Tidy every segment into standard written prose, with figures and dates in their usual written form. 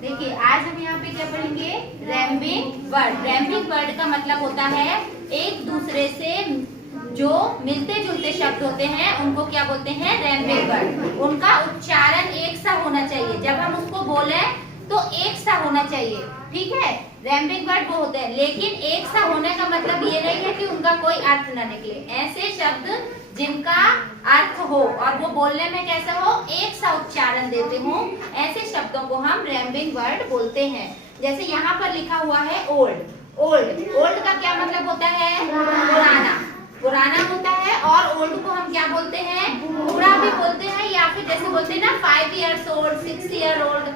देखिए आज हम यहाँ पे क्या पढ़ेंगे, रैम्बिंग वर्ड। रैम्बिंग वर्ड का मतलब होता है एक दूसरे से जो मिलते जुलते शब्द होते हैं उनको क्या बोलते हैं, रैम्बिंग वर्ड। उनका उच्चारण एक सा होना चाहिए, जब हम उसको बोले तो एक सा होना चाहिए, ठीक है। रैम्बिंग वर्ड वो होते हैं, लेकिन एक सा होने का मतलब ये नहीं है कि उनका कोई अर्थ ना निकले। ऐसे शब्द जिनका अर्थ हो और वो बोलने में कैसा हो, एक सा उच्चारण देते हो, ऐसे शब्दों को हम रैम्बिंग वर्ड बोलते हैं। जैसे यहाँ पर लिखा हुआ है ओल्ड। ओल्ड ओल्ड का क्या मतलब होता है, पुराना। पुराना होता है। और ओल्ड को हम क्या बोलते हैं, बूढ़ा भी बोलते हैं, या फिर जैसे बोलते हैं ना 5 years old, 6 year old,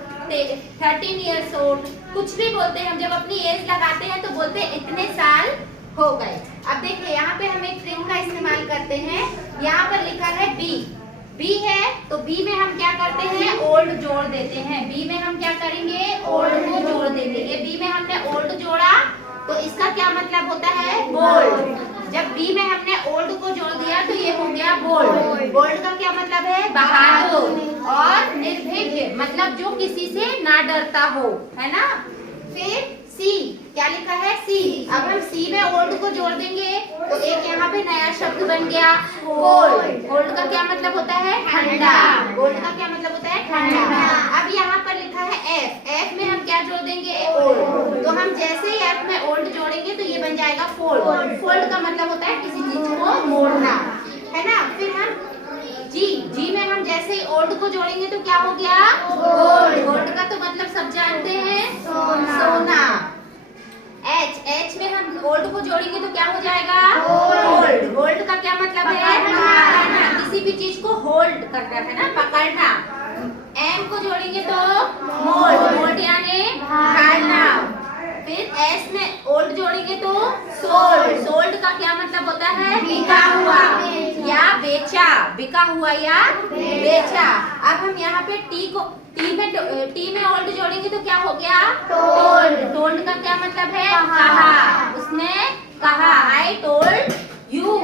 13 years old, कुछ भी बोलते हैं। हम जब अपनी एज लगाते हैं तो बोलते हैं इतने साल हो गए। अब देखिए यहाँ पे हम एक स्ट्रिंग का इस्तेमाल करते हैं। यहाँ पर लिखा है बी। बी है तो बी में हम क्या करते हैं, ओल्ड जोड़ देते हैं। बी में हम क्या करेंगे, ओल्ड को जोड़ देंगे। ये बी में हमने ओल्ड जोड़ा तो इसका क्या मतलब होता है, बोल्ड। जब बी में हमने ओल्ड को जोड़ दिया तो ये हो गया बोल्ड। बोल्ड का क्या मतलब है, बहादुर और निर्भीक, मतलब जो किसी से ना डरता हो, है ना। फिर सी, क्या लिखा है, सी। अब हम सी में ओल्ड को जोड़ देंगे तो एक यहाँ पे नया शब्द बन गया, कोल्ड। कोल्ड का क्या मतलब होता है, ठंडा। कोल्ड का क्या मतलब होता है, ठंडा। अब यहाँ पर लिखा है एफ। एफ में हम क्या जोड़ देंगे, ओल्ड। तो हम जैसे ही एफ में ओल्ड जोड़ेंगे तो ये बन जाएगा फोल्ड। फोल्ड का मतलब होता है किसी चीज को मोड़ना, है ना। फिर हम जी, जी में हम जैसे ही ओल्ड को जोड़ेंगे तो क्या हो गया, गोल्ड। गोल्ड का तो मतलब सब जानते हैं, सोना। एच, एच में हम ओल्ड को जोड़ेंगे तो क्या हो जाएगा, होल्ड। होल्ड का क्या मतलब है, पकड़ना, किसी भी चीज को होल्ड करना, है ना, पकड़ना। एम को जोड़ेंगे तो मोल्ड। मोल्ड यानी ढालना। फिर एस में ओल्ड जोड़ेंगे तो सोल्ड। सोल्ड का क्या मतलब होता है, बिका हुआ या बेचा। बिका हुआ या बेचा। अब हम यहाँ पे टी में ओल्ड जोड़ेंगे तो क्या हो गया, टोल्ड। टोल्ड का क्या मतलब है, कहा। उसने कहा, आई टोल्ड यू,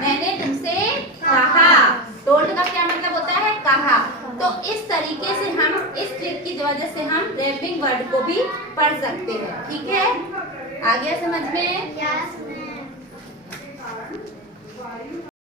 मैंने तुमसे कहा। टोल्ड का क्या मतलब होता है, कहा। तो इस तरीके से हम इस ट्रिक की वजह से हम रैम्बिंग वर्ड को भी पढ़ सकते हैं, ठीक है। आ गया समझ में।